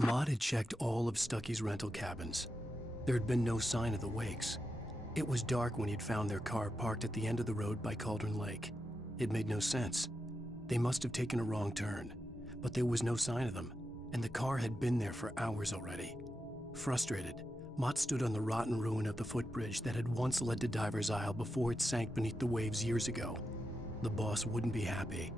Maud had checked all of Stucky's rental cabins. There had been no sign of the Wakes. It was dark when he'd found their car parked at the end of the road by Cauldron Lake. It made no sense. They must have taken a wrong turn, but there was no sign of them, and the car had been there for hours already. Frustrated, Mott stood on the rotten ruin of the footbridge that had once led to Diver's Isle before it sank beneath the waves years ago. The boss wouldn't be happy.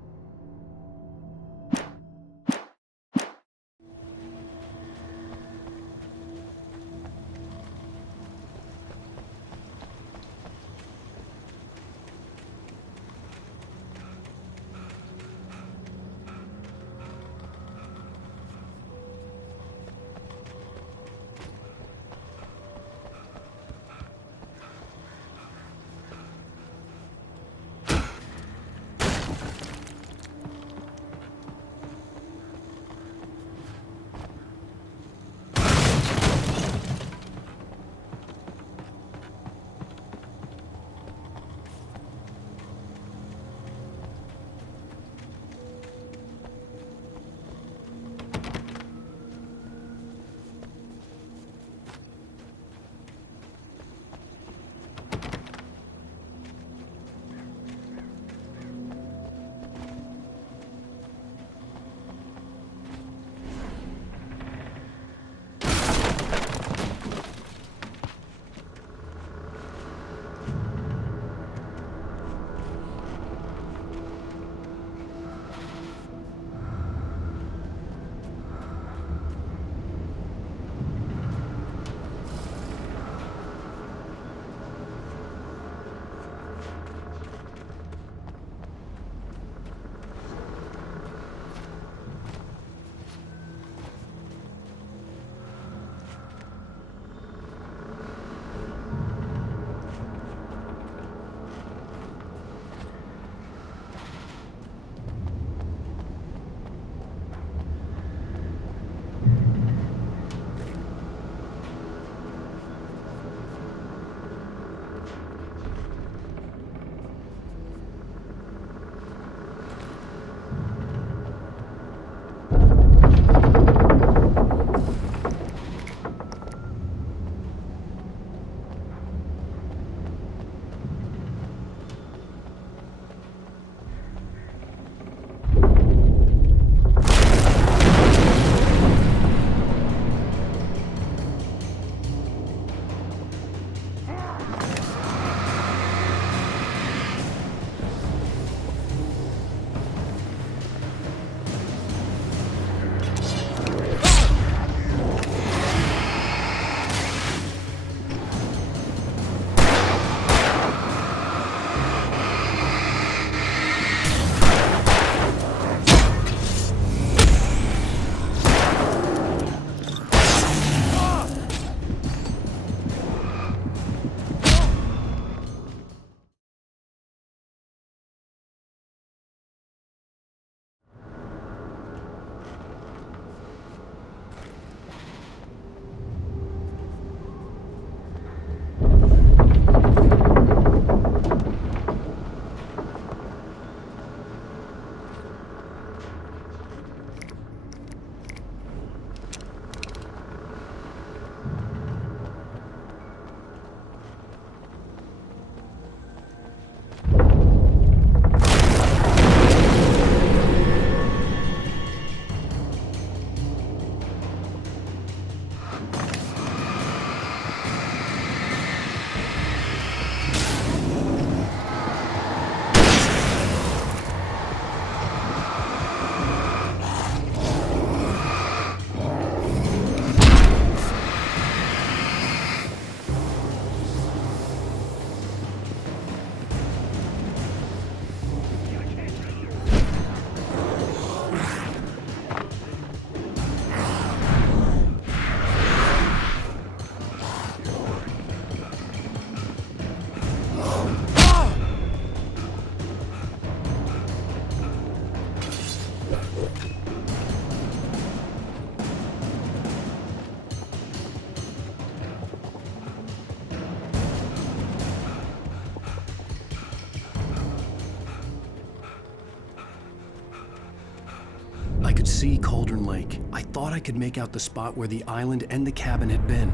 I could see Cauldron Lake. I thought I could make out the spot where the island and the cabin had been.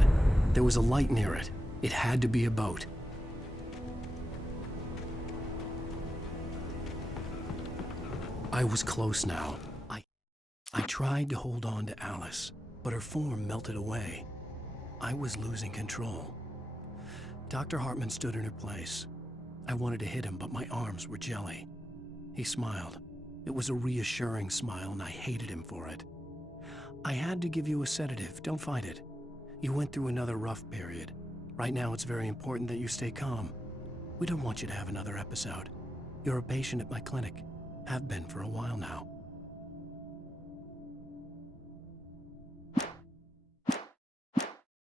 There was a light near it. It had to be a boat. I was close now. I tried to hold on to Alice, but her form melted away. I was losing control. Dr. Hartman stood in her place. I wanted to hit him, but my arms were jelly. He smiled. It was a reassuring smile, and I hated him for it. I had to give you a sedative. Don't fight it. You went through another rough period. Right now, it's very important that you stay calm. We don't want you to have another episode. You're a patient at my clinic. Have been for a while now.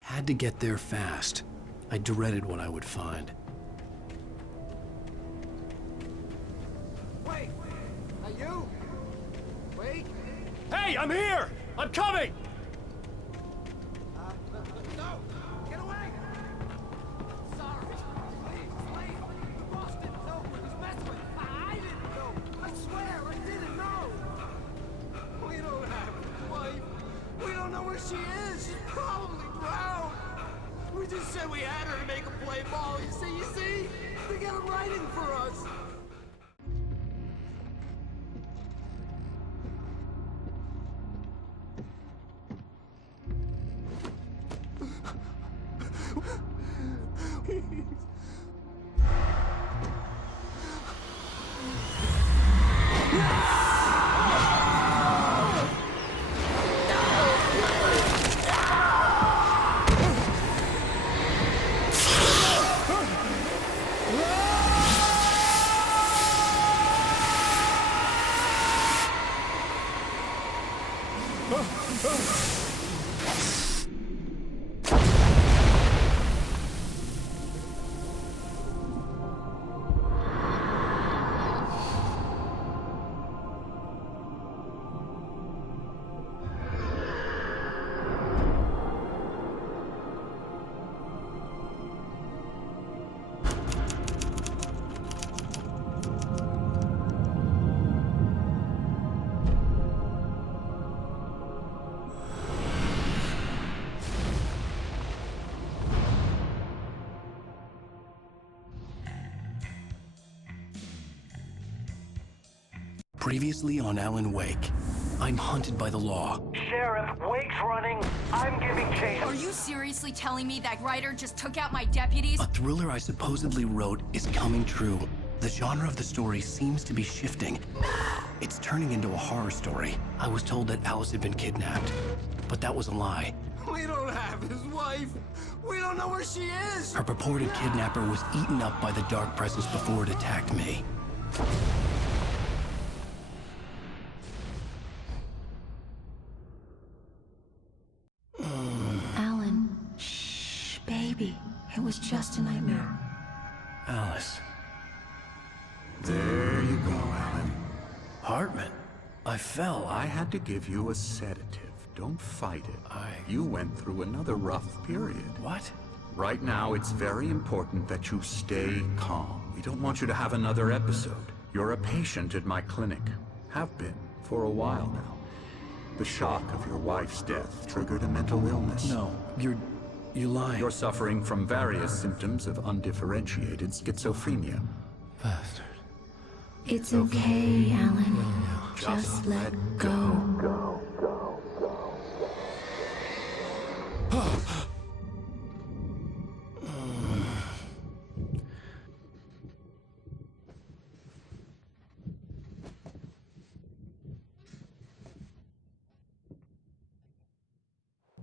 Had to get there fast. I dreaded what I would find. Wait! Are you? Wait! Hey, I'm here! I'm coming! No! Get away! Sorry! Please! The boss didn't know what he's messing with. I didn't know! I swear I didn't know! We don't have his wife. We don't know where she is. She's probably drowned. We just said we had her to make a play ball. You see? They got it writing for us. Previously on Alan Wake, I'm hunted by the law. Sheriff, Wake's running. I'm giving chase. Are you seriously telling me that writer just took out my deputies? A thriller I supposedly wrote is coming true. The genre of the story seems to be shifting. It's turning into a horror story. I was told that Alice had been kidnapped, but that was a lie. We don't have his wife. We don't know where she is. Her purported kidnapper was eaten up by the dark presence before it attacked me. Alan, shh, baby. It was just a nightmare. Alice. There you go, Alan. Hartman. I fell. I had to give you a sedative. Don't fight it. You went through another rough period. What? Right now, it's very important that you stay calm. We don't want you to have another episode. You're a patient at my clinic. Have been for a while now. The shock of your wife's death triggered a mental illness. No, you're lying. You're suffering from various symptoms of undifferentiated schizophrenia. Bastard. It's okay, Alan. Just let go.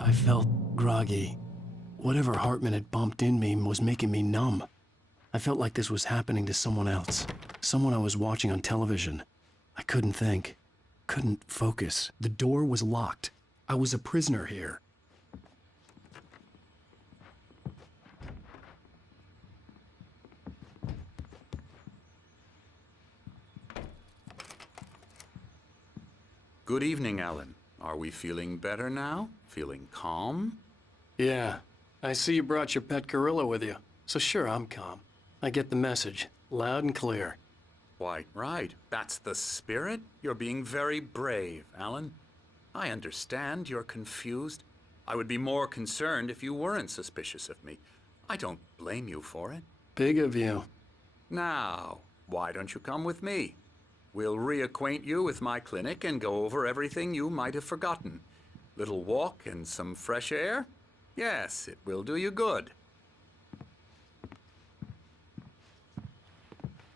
I felt groggy. Whatever Hartman had bumped in me was making me numb. I felt like this was happening to someone else. Someone I was watching on television. I couldn't think. Couldn't focus. The door was locked. I was a prisoner here. Good evening, Alan. Are we feeling better now? Feeling calm? Yeah. I see you brought your pet gorilla with you. So sure, I'm calm. I get the message. Loud and clear. Quite right. That's the spirit. You're being very brave, Alan. I understand you're confused. I would be more concerned if you weren't suspicious of me. I don't blame you for it. Big of you. Now, why don't you come with me? We'll reacquaint you with my clinic and go over everything you might have forgotten. Little walk and some fresh air? Yes, it will do you good.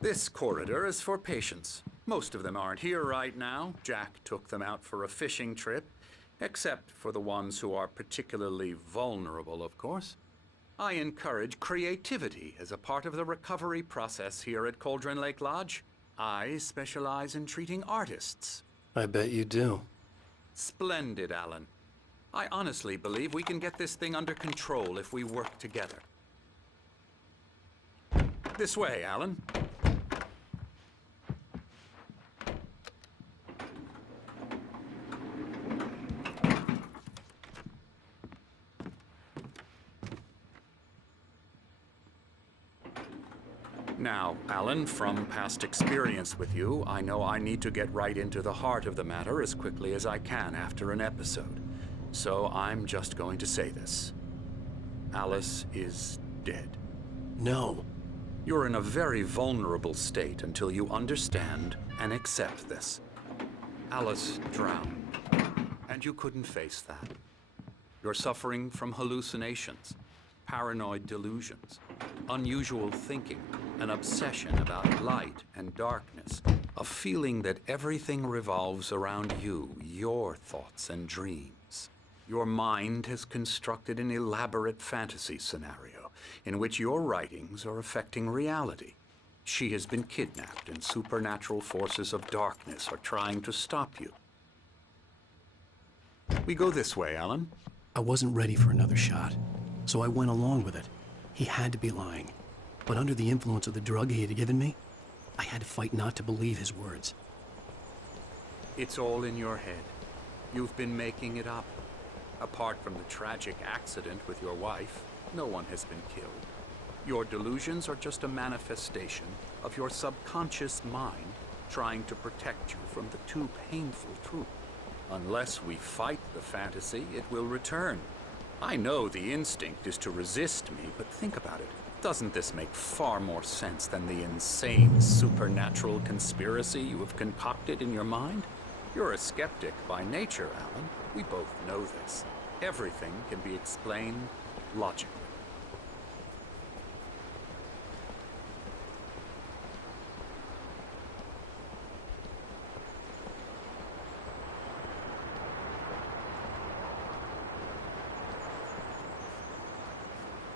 This corridor is for patients. Most of them aren't here right now. Jack took them out for a fishing trip, except for the ones who are particularly vulnerable, of course. I encourage creativity as a part of the recovery process here at Cauldron Lake Lodge. I specialize in treating artists. I bet you do. Splendid, Alan. I honestly believe we can get this thing under control if we work together. This way, Alan. Now, Alan, from past experience with you, I know I need to get right into the heart of the matter as quickly as I can after an episode. So I'm just going to say this. Alice is dead. No. You're in a very vulnerable state until you understand and accept this. Alice drowned, and you couldn't face that. You're suffering from hallucinations, paranoid delusions, unusual thinking, an obsession about light and darkness, a feeling that everything revolves around you, your thoughts and dreams. Your mind has constructed an elaborate fantasy scenario in which your writings are affecting reality. She has been kidnapped, and supernatural forces of darkness are trying to stop you. We go this way, Alan. I wasn't ready for another shot, so I went along with it. He had to be lying. But under the influence of the drug he had given me, I had to fight not to believe his words. It's all in your head. You've been making it up. Apart from the tragic accident with your wife, no one has been killed. Your delusions are just a manifestation of your subconscious mind trying to protect you from the too painful truth. Unless we fight the fantasy, it will return. I know the instinct is to resist me, but think about it. Doesn't this make far more sense than the insane supernatural conspiracy you have concocted in your mind? You're a skeptic by nature, Alan. We both know this. Everything can be explained logically.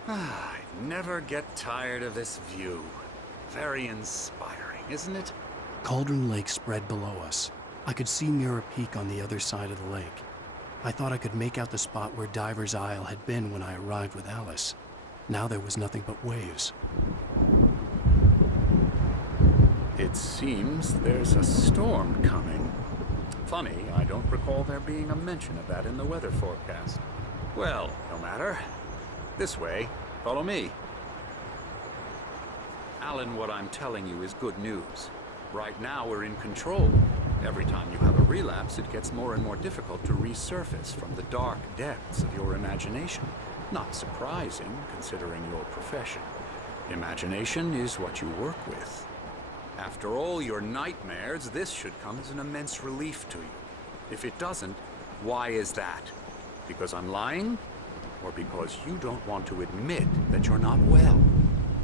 I never get tired of this view. Very inspiring, isn't it? Cauldron Lake spread below us. I could see Mirror Peak on the other side of the lake. I thought I could make out the spot where Diver's Isle had been when I arrived with Alice. Now there was nothing but waves. It seems there's a storm coming. Funny, I don't recall there being a mention of that in the weather forecast. Well, no matter. This way. Follow me. Alan, what I'm telling you is good news. Right now, we're in control. Every time you have a relapse, it gets more and more difficult to resurface from the dark depths of your imagination. Not surprising, considering your profession. Imagination is what you work with. After all your nightmares, this should come as an immense relief to you. If it doesn't, why is that? Because I'm lying? Or because you don't want to admit that you're not well?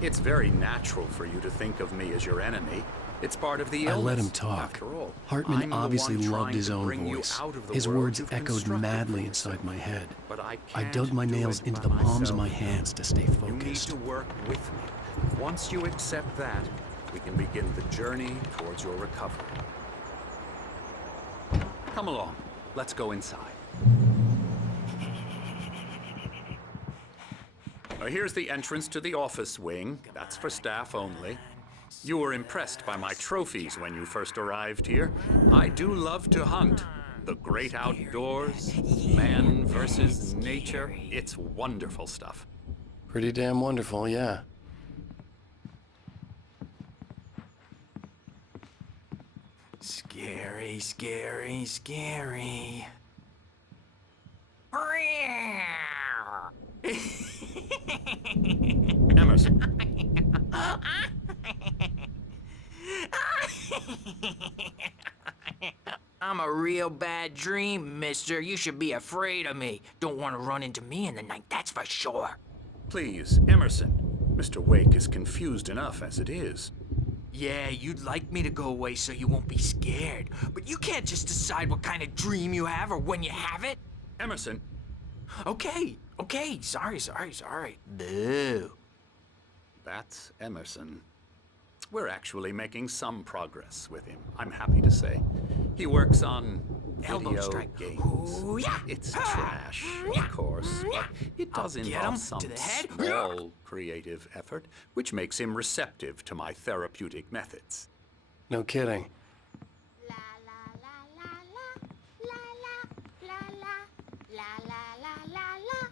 It's very natural for you to think of me as your enemy. It's part of the illness. I let him talk. After all, Hartman I'm the obviously one loved trying his to own bring you voice. out of the His world words you've echoed constructed madly for inside yourself. my head. But I I can't dug my do nails it into by the palms of myself. my hands to stay You need focused. to work with me. Once you accept that, we can begin the journey towards your recovery. Come along. Let's go inside. Here's the entrance to the office wing. That's for staff only. You were impressed by my trophies when you first arrived here. I do love to hunt. The great outdoors, man versus nature. It's wonderful stuff. Pretty damn wonderful, yeah. Scary, scary, scary. Emerson. I'm a real bad dream, mister. You should be afraid of me. Don't want to run into me in the night, that's for sure. Please, Emerson. Mr. Wake is confused enough as it is. Yeah, you'd like me to go away so you won't be scared. But you can't just decide what kind of dream you have or when you have it. Emerson. Okay, sorry. Boo. That's Emerson. We're actually making some progress with him, I'm happy to say. He works on Elbow video strike. games. Ooh, yeah. It's trash, of course, but it does I'll get involve him some to the head. small creative effort, which makes him receptive to my therapeutic methods. No kidding. La la la la la la la la la la la la la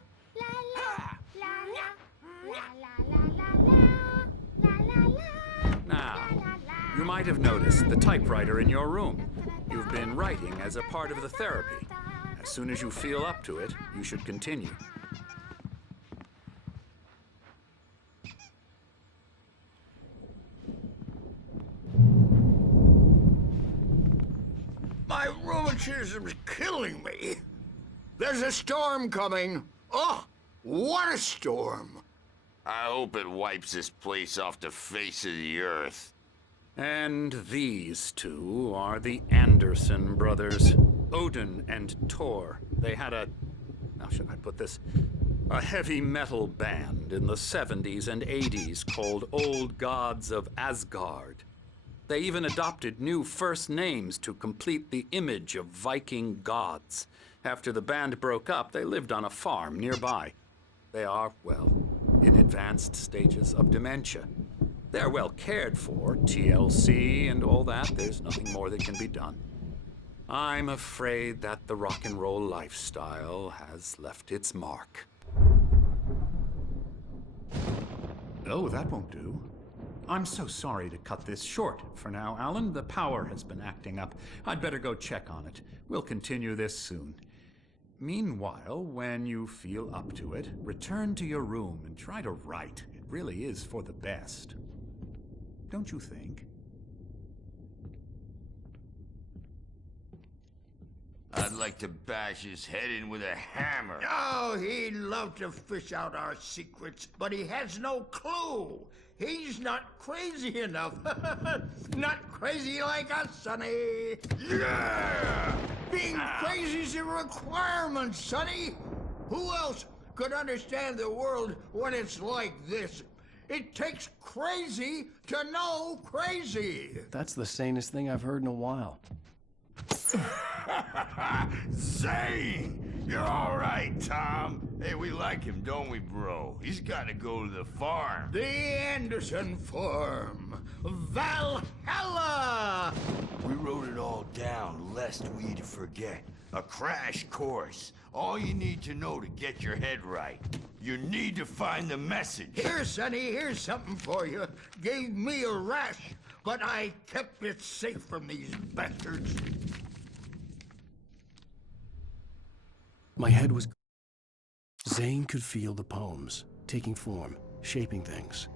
Now, you might have noticed the typewriter in your room. You've been writing as a part of the therapy. As soon as you feel up to it, you should continue. My rheumatism's killing me. There's a storm coming. Oh, what a storm. I hope it wipes this place off the face of the earth. And these two are the Anderson brothers, Odin and Thor. They had how should I put this? A heavy metal band in the 70s and 80s called Old Gods of Asgard. They even adopted new first names to complete the image of Viking gods. After the band broke up, they lived on a farm nearby. They are, well, in advanced stages of dementia. They're well cared for, TLC and all that. There's nothing more that can be done. I'm afraid that the rock and roll lifestyle has left its mark. Oh, that won't do. I'm so sorry to cut this short for now, Alan. The power has been acting up. I'd better go check on it. We'll continue this soon. Meanwhile, when you feel up to it, return to your room and try to write. It really is for the best. Don't you think? I'd like to bash his head in with a hammer. Oh, he'd love to fish out our secrets, but he has no clue. He's not crazy enough. Not crazy like us, Sonny. Yeah! Being crazy's a requirement, Sonny. Who else could understand the world when it's like this? It takes crazy to know crazy. That's the sanest thing I've heard in a while. Zane! You're all right, Tom. Hey, we like him, don't we, bro? He's got to go to the farm. The Anderson Farm. Valhalla! We wrote it all down, lest we forget. A crash course. All you need to know to get your head right. You need to find the message. Here, Sonny, here's something for you. Gave me a rash, but I kept it safe from these bastards. My head was... Zane could feel the poems, taking form, shaping things.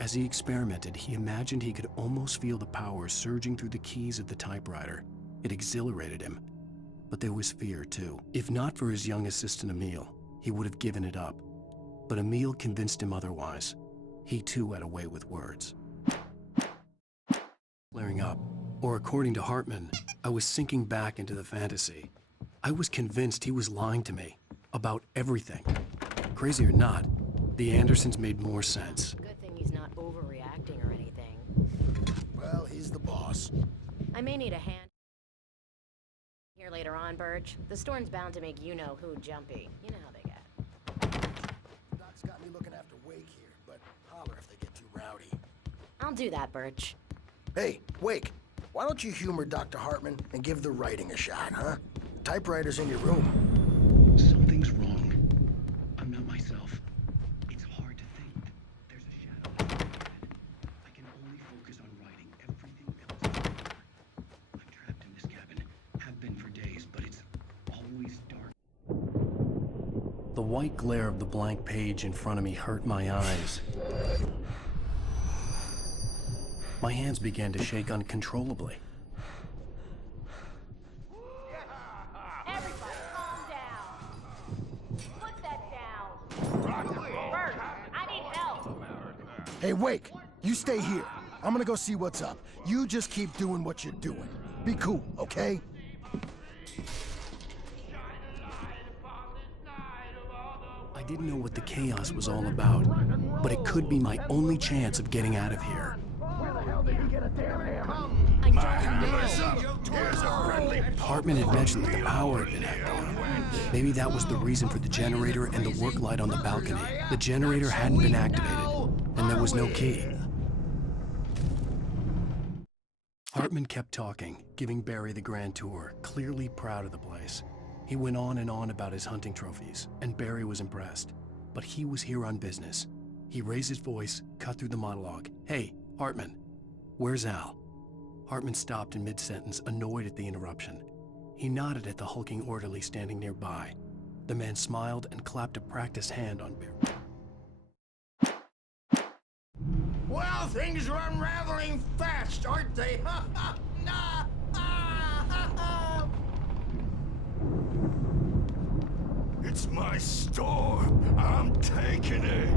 As he experimented, he imagined he could almost feel the power surging through the keys of the typewriter. It exhilarated him. But there was fear, too. If not for his young assistant Emil, he would have given it up. But Emil convinced him otherwise. He too had a way with words. Flaring up, or according to Hartman, I was sinking back into the fantasy. I was convinced he was lying to me about everything. Crazy or not, the Andersons made more sense. Good thing he's not overreacting or anything. Well, he's the boss. I may need a hand here later on, Birch. The storm's bound to make you-know-who jumpy. You know how they get. Doc's got me looking after Wake here, but holler if they get too rowdy. I'll do that, Birch. Hey, Wake, why don't you humor Dr. Hartman and give the writing a shot, huh? Typewriter's in your room. Something's wrong. I'm not myself. It's hard to think. There's a shadow in my head. I can only focus on writing. Everything else is over. I'm trapped in this cabin. Have been for days, but it's always dark. The white glare of the blank page in front of me hurt my eyes. My hands began to shake uncontrollably. Everybody, calm down. Put that down. Bert, I need help. Hey, Wake, you stay here. I'm gonna go see what's up. You just keep doing what you're doing. Be cool, okay? I didn't know what the chaos was all about, but it could be my only chance of getting out of here. Hartman had mentioned that the power had been activated. Maybe that was the reason for the generator and the work light on the balcony. The generator hadn't been activated, and there was no key. Hartman kept talking, giving Barry the grand tour, clearly proud of the place. He went on and on about his hunting trophies, and Barry was impressed. But he was here on business. He raised his voice, cut through the monologue. "Hey, Hartman, where's Al?" Hartman stopped in mid-sentence, annoyed at the interruption. He nodded at the hulking orderly standing nearby. The man smiled and clapped a practiced hand on Barry. Well, things are unraveling fast, aren't they? Nah. It's my store. I'm taking it.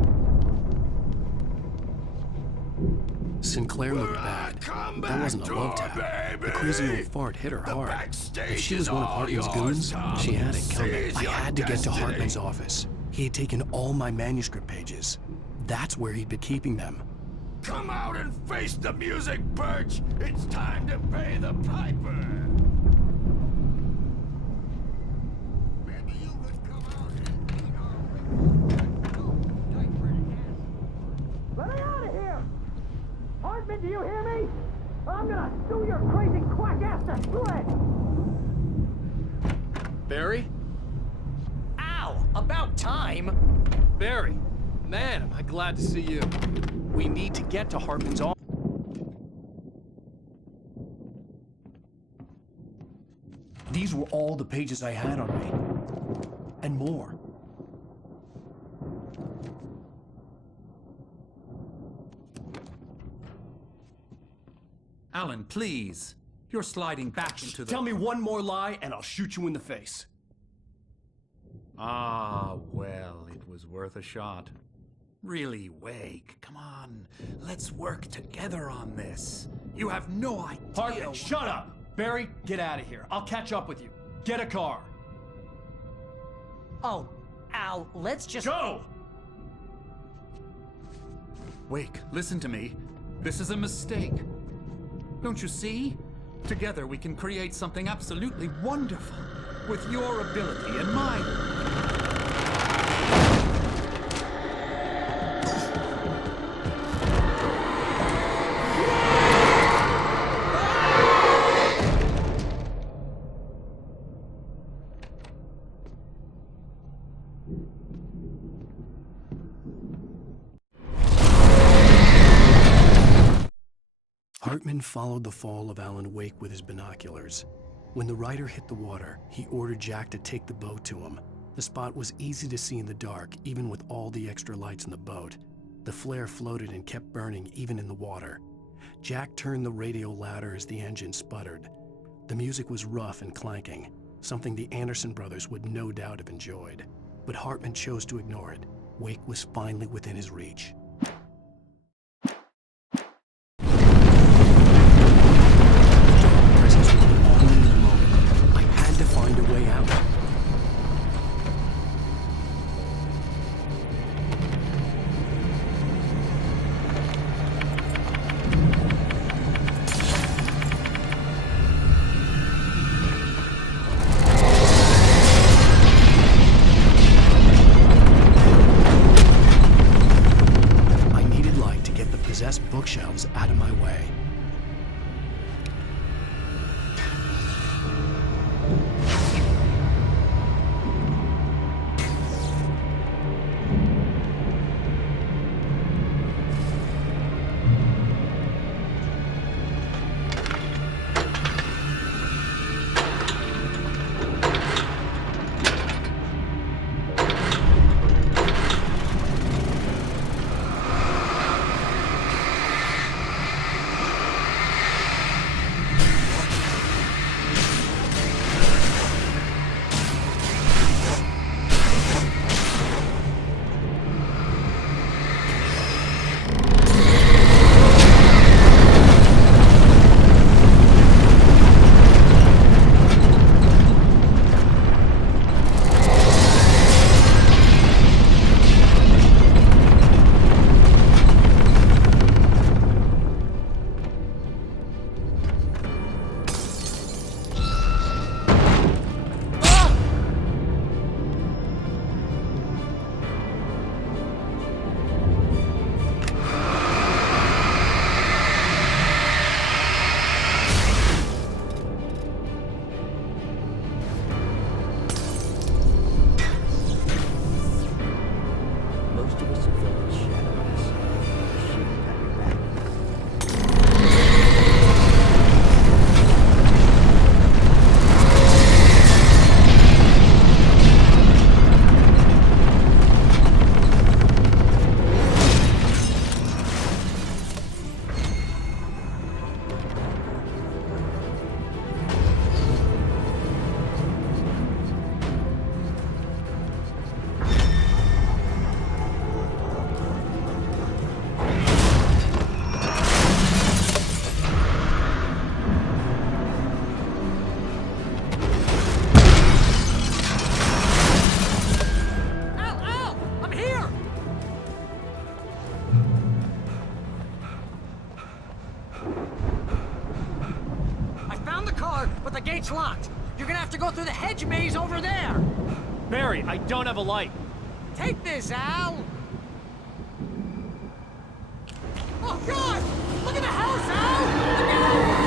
Sinclair looked bad. That wasn't a love tap. The crazy old fart hit her hard. If she was one of Hartman's goons, she had it coming. I had to get to Hartman's office. He had taken all my manuscript pages. That's where he'd been keeping them. Come out and face the music, Birch! It's time to pay the piper! Maybe you could come out and beat our Let me out of here! Hartman, do you hear me? I'm gonna sue your crazy quack ass to shreds! Barry? Ow! About time! Barry, man, am I glad to see you. We need to get to Hartman's office. These were all the pages I had on me. And more. Alan, please. You're sliding back into the... Tell me one more lie and I'll shoot you in the face. Ah, well, it was worth a shot. Really, Wake, come on. Let's work together on this. You have no idea... Hartman, shut up! Barry, get out of here. I'll catch up with you. Get a car. Oh, Al, let's just... Go! Wake, listen to me. This is a mistake. Don't you see? Together we can create something absolutely wonderful. With your ability and mine. Hartman followed the fall of Alan Wake with his binoculars. When the rider hit the water, he ordered Jack to take the boat to him. The spot was easy to see in the dark, even with all the extra lights in the boat. The flare floated and kept burning even in the water. Jack turned the radio louder as the engine sputtered. The music was rough and clanking, something the Anderson brothers would no doubt have enjoyed. But Hartman chose to ignore it. Wake was finally within his reach. Find a way out. It's locked. You're gonna have to go through the hedge maze over there. Barry, I don't have a light. Take this, Al. Oh, God! Look at the house, Al! Look out!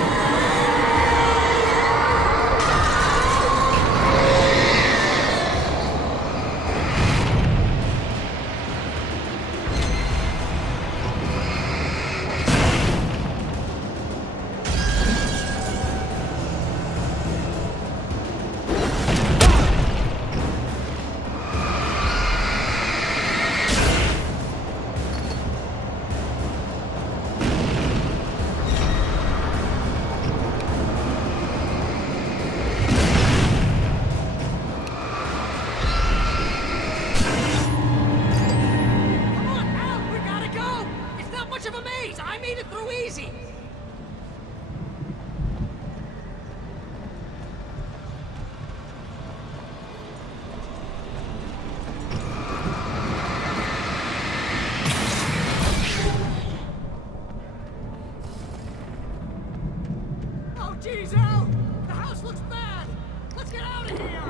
Jeez, Al! The house looks bad! Let's get out of here!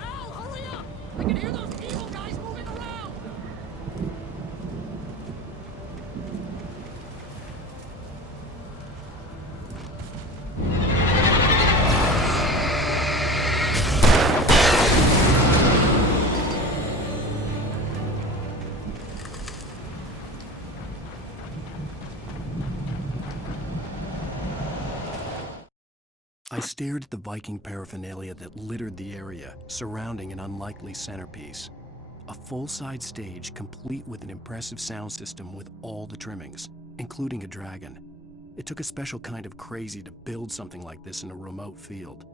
Al, hurry up! I can hear those evil guys moving around! I stared at the Viking paraphernalia that littered the area, surrounding an unlikely centerpiece. A full-size stage complete with an impressive sound system with all the trimmings, including a dragon. It took a special kind of crazy to build something like this in a remote field.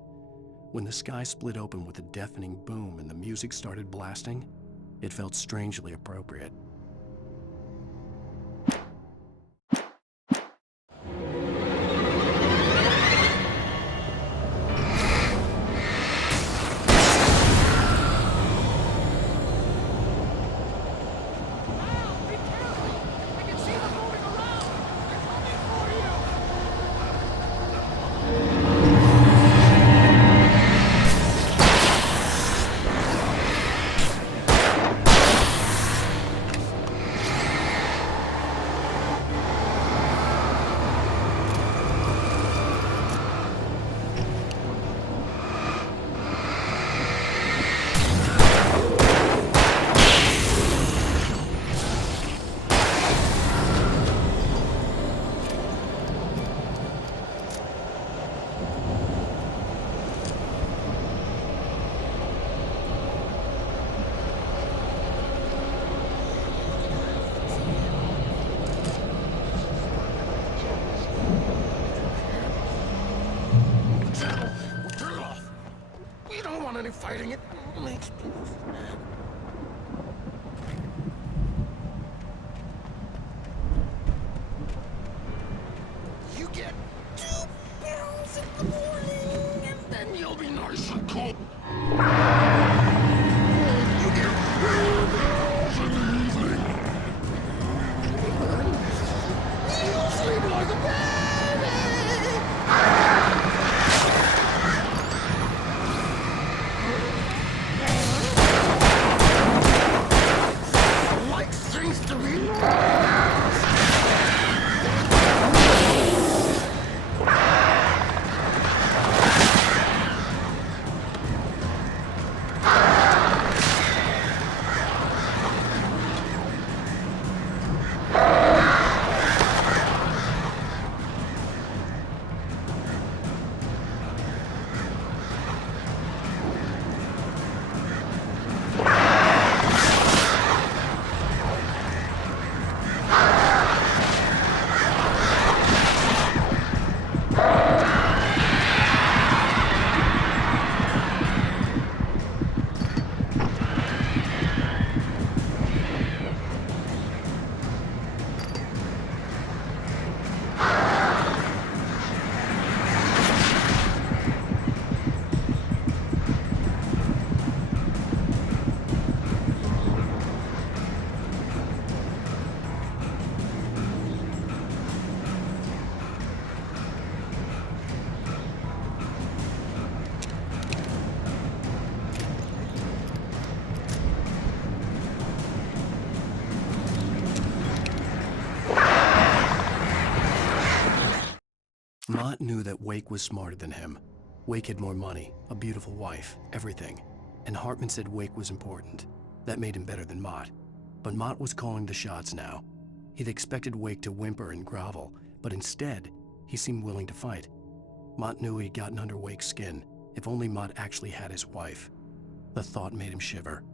When the sky split open with a deafening boom and the music started blasting, it felt strangely appropriate. Any fighting, it makes people mad. You get 2 pills in the morning, and then you'll be nice and cool. You get 2 pills in the evening. You'll sleep like a baby. Mott knew that Wake was smarter than him. Wake had more money, a beautiful wife, everything. And Hartman said Wake was important. That made him better than Mott. But Mott was calling the shots now. He'd expected Wake to whimper and grovel, but instead, he seemed willing to fight. Mott knew he'd gotten under Wake's skin. If only Mott actually had his wife. The thought made him shiver.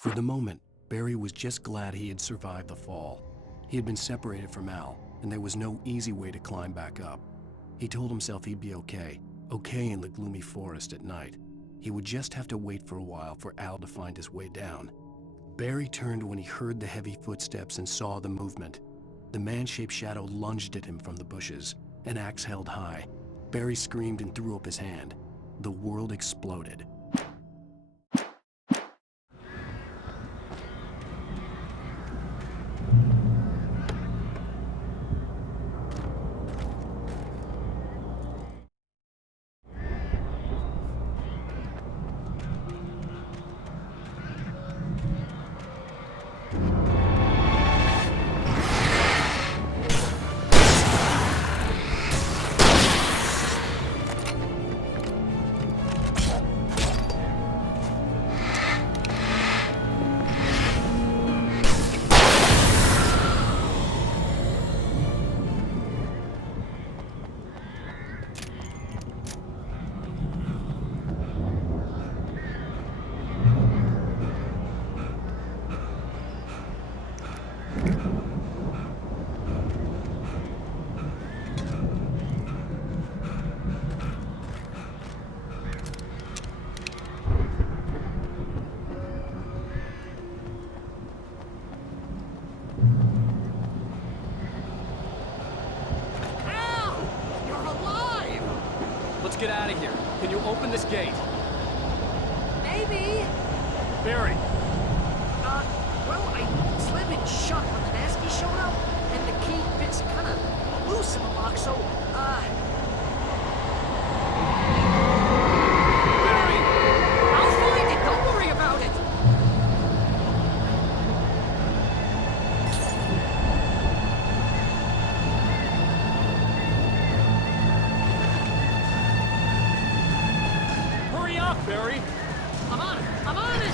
For the moment, Barry was just glad he had survived the fall. He had been separated from Al, and there was no easy way to climb back up. He told himself he'd be okay in the gloomy forest at night. He would just have to wait for a while for Al to find his way down. Barry turned when he heard the heavy footsteps and saw the movement. The man-shaped shadow lunged at him from the bushes, an axe held high. Barry screamed and threw up his hand. The world exploded. Get out of here. Can you open this gate? Maybe. Barry. Well, I slammed it shut when the Nasty showed up, and the key fits kind of loose in the lock, so, Barry! I'll find it! Don't worry about it! Barry! I'm on it! I'm on it!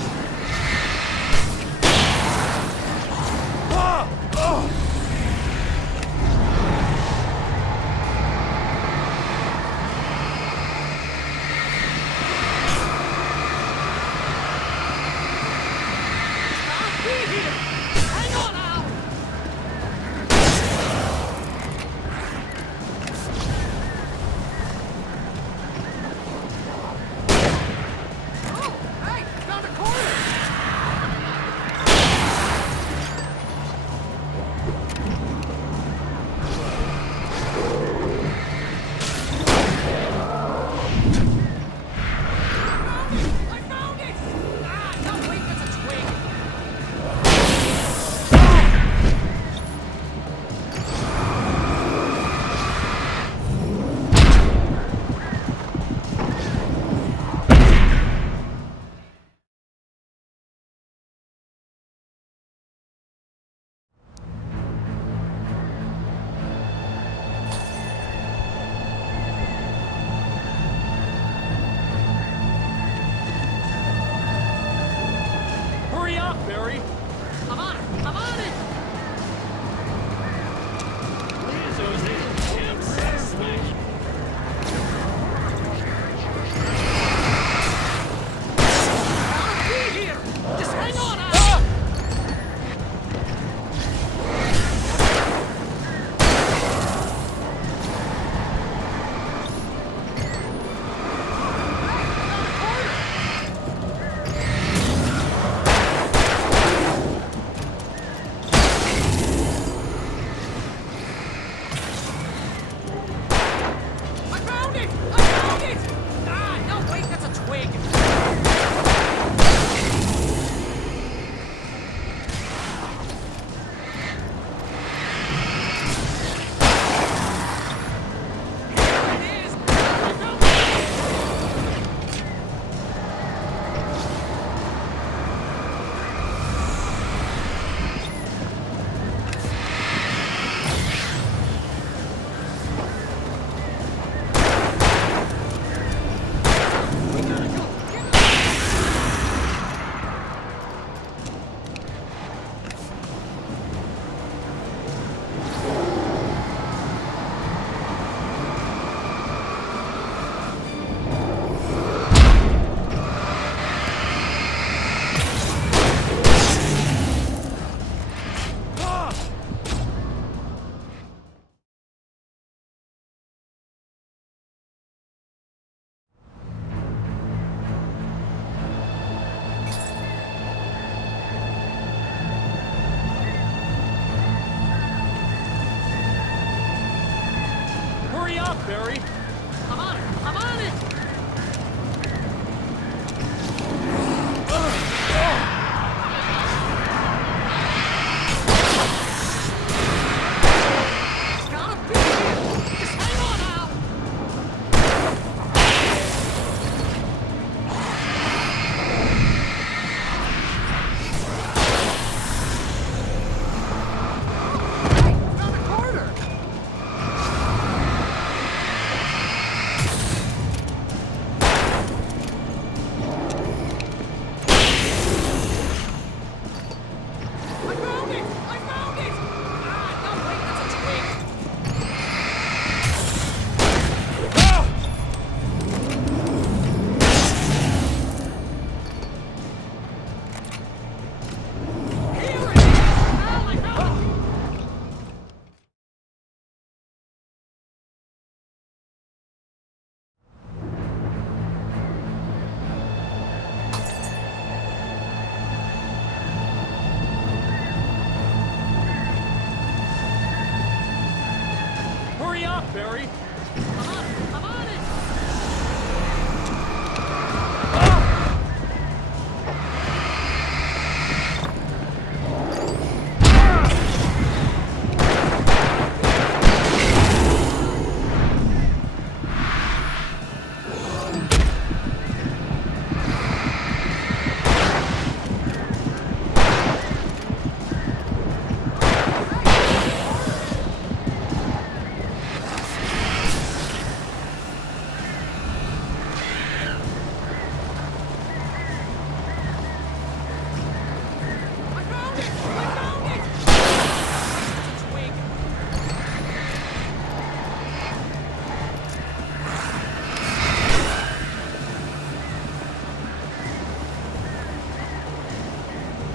up, Barry! I'm on it! I'm on it! I'll be here! Just hang on, Al! I found it! I found it! Ah, no, wait, that's a twig. Here it is! I found it! We gotta go! Get it! Hurry up, Barry! I'm on it! I'm on it! It's gotta be here! Just hang on, Al! Hey, found a corner! I found it! I found it! Ah, no, wait, that's a twig. Here it is! Al, I found it! Hurry up, Barry! I'm on it! I'm on it! I found it! I found it! That's a twig.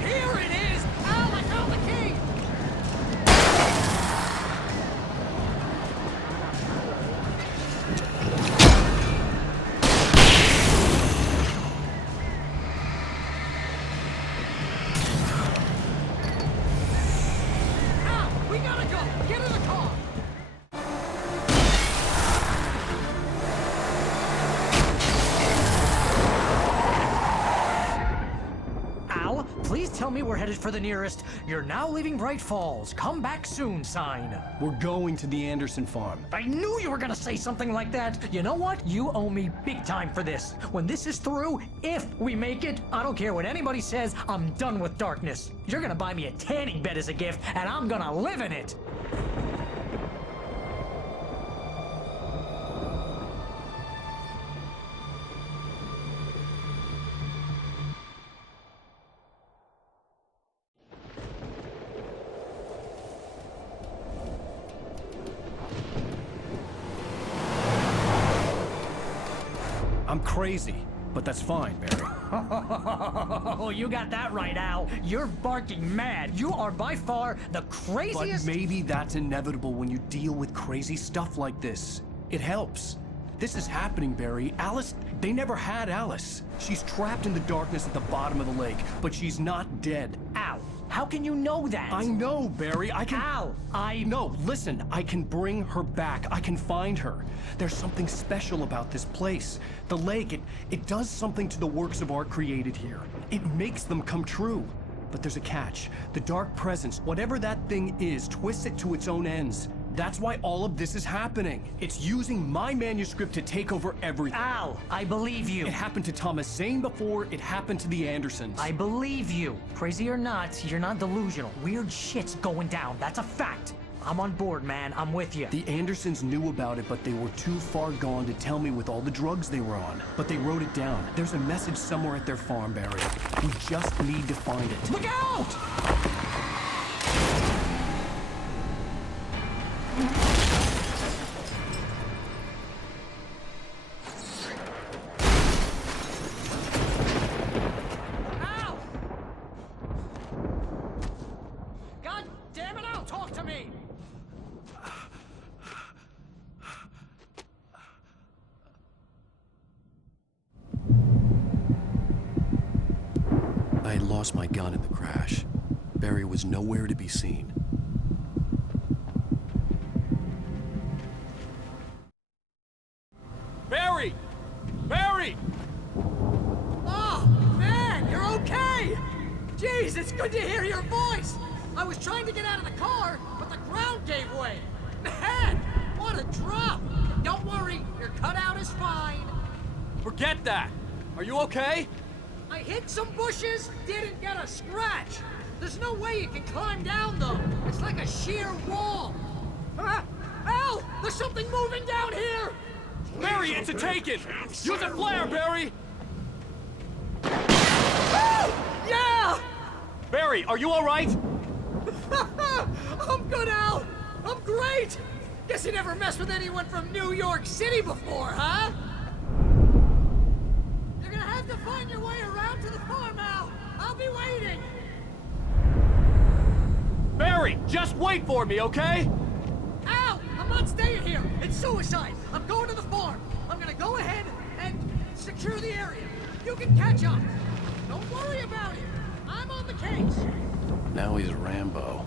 Here it is! Al, I found the key! Al, we gotta go! Get in the car! Al, please tell me we're headed for the nearest "You're now leaving Bright Falls. Come back soon" sign. We're going to the Anderson farm. I knew you were gonna say something like that. You know what? You owe me big time for this. When this is through, if we make it, I don't care what anybody says, I'm done with darkness. You're gonna buy me a tanning bed as a gift, and I'm gonna live in it. crazy, but that's fine, Barry. Oh, you got that right, Al. You're barking mad. You are by far the craziest... But maybe that's inevitable when you deal with crazy stuff like this. It helps. This is happening, Barry. Alice, they never had Alice. She's trapped in the darkness at the bottom of the lake, but she's not dead. Al, how can you know that? I know, Barry. I can... Al, No, listen. I can bring her back. I can find her. There's something special about this place. The lake, it does something to the works of art created here. It makes them come true. But there's a catch. The dark presence, whatever that thing is, twists it to its own ends. That's why all of this is happening. It's using my manuscript to take over everything. Al, I believe you. It happened to Thomas Zane before, it happened to the Andersons. I believe you. Crazy or not, you're not delusional. Weird shit's going down. That's a fact. I'm on board, man. I'm with you. The Andersons knew about it, but they were too far gone to tell me with all the drugs they were on. But they wrote it down. There's a message somewhere at their farm, Barry. We just need to find it. Look out! I had lost my gun in the crash. Barry was nowhere to be seen. Barry! Barry! Oh, man, you're okay! Jeez, it's good to hear your voice! I was trying to get out of the car, but the ground gave way. Man, what a drop! Don't worry, your cutout is fine. Forget that! Are you okay? I hit some bushes, didn't get a scratch. There's no way you can climb down, though. It's like a sheer wall. Al, there's something moving down here! Barry, it's a taken! Use a flare, Barry! Yeah! Barry, are you alright? I'm good, Al! I'm great! Guess you never messed with anyone from New York City before, huh? You're gonna have to find your way around to the farm, Al! I'll be waiting! Barry, just wait for me, okay? Al! I'm not staying here! It's suicide! I'm going to the farm! I'm gonna go ahead and secure the area. You can catch up! Don't worry about it! I'm on the case! Now he's Rambo.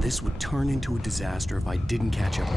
This would turn into a disaster if I didn't catch up.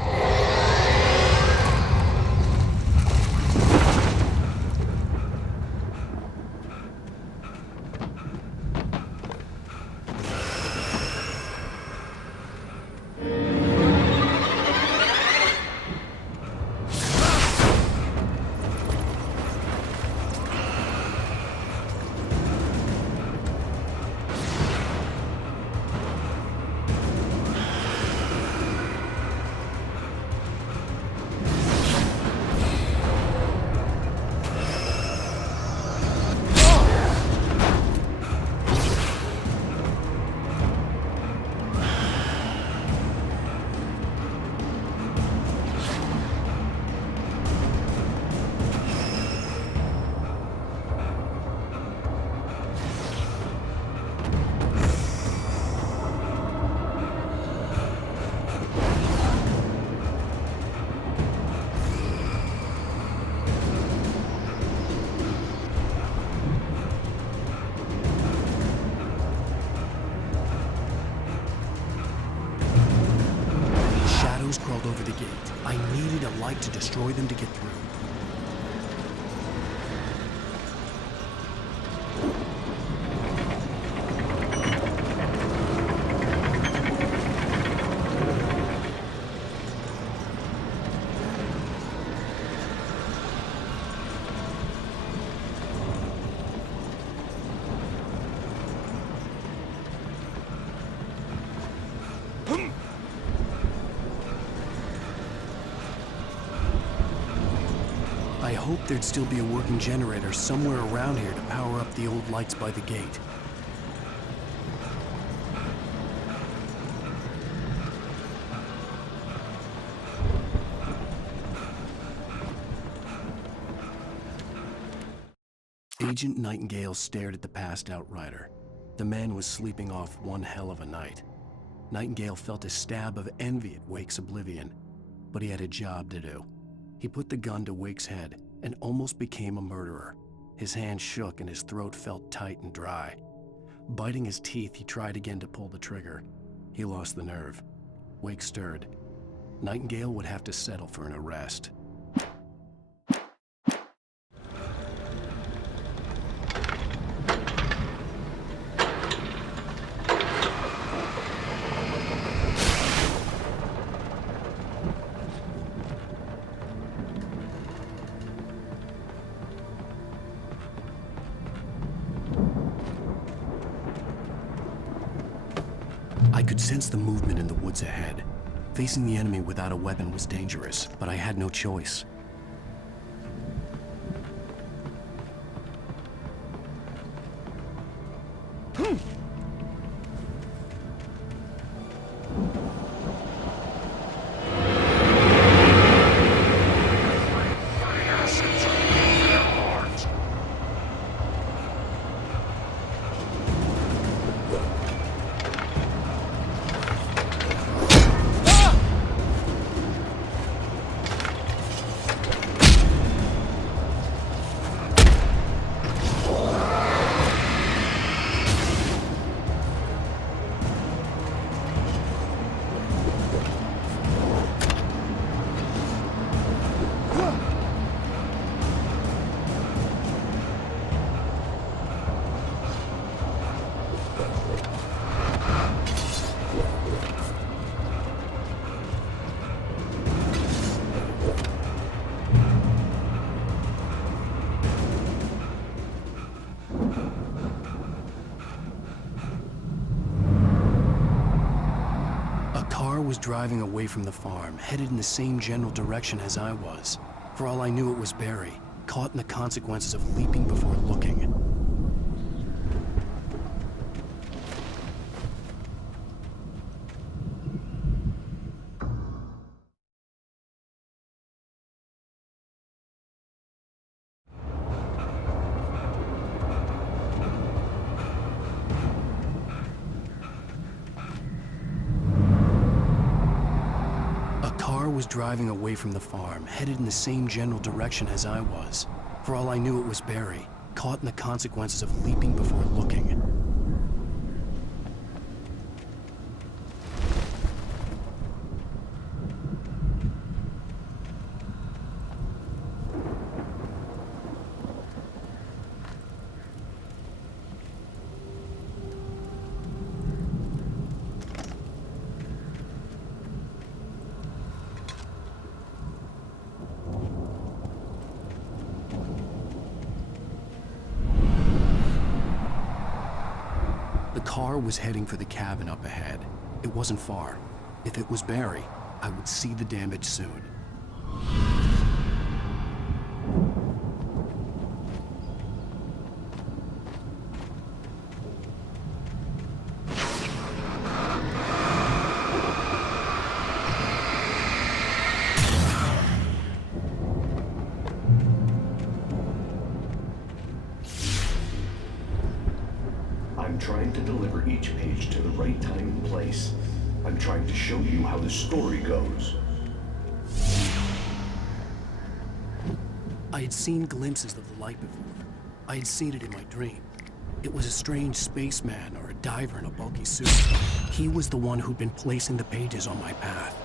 Crawled over the gate. I needed a light to destroy them to get through. I hoped there'd still be a working generator somewhere around here to power up the old lights by the gate. Agent Nightingale stared at the passed-out rider. The man was sleeping off one hell of a night. Nightingale felt a stab of envy at Wake's oblivion, but he had a job to do. He put the gun to Wake's head and almost became a murderer. His hand shook and his throat felt tight and dry. Biting his teeth, he tried again to pull the trigger. He lost the nerve. Wake stirred. Nightingale would have to settle for an arrest. I could sense the movement in the woods ahead. Facing the enemy without a weapon was dangerous, but I had no choice. Was driving away from the farm, headed in the same general direction as I was. For all I knew, it was Barry, caught in the consequences of leaping before looking. Was driving away from the farm, headed in the same general direction as I was. For all I knew, it was Barry, caught in the consequences of leaping before looking. The car was heading for the cabin up ahead. It wasn't far. If it was Barry, I would see the damage soon. I'm trying to deliver each page to the right time and place. I'm trying to show you how the story goes. I had seen glimpses of the light before. I had seen it in my dream. It was a strange spaceman or a diver in a bulky suit. He was the one who'd been placing the pages on my path.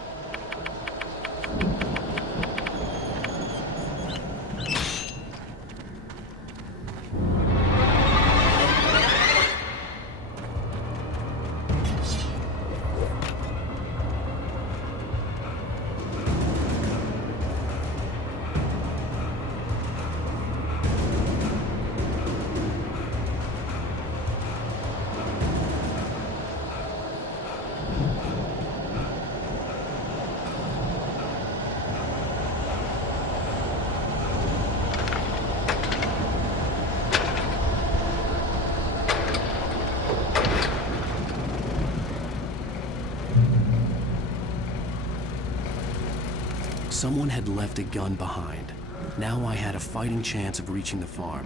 Someone had left a gun behind. Now I had a fighting chance of reaching the farm.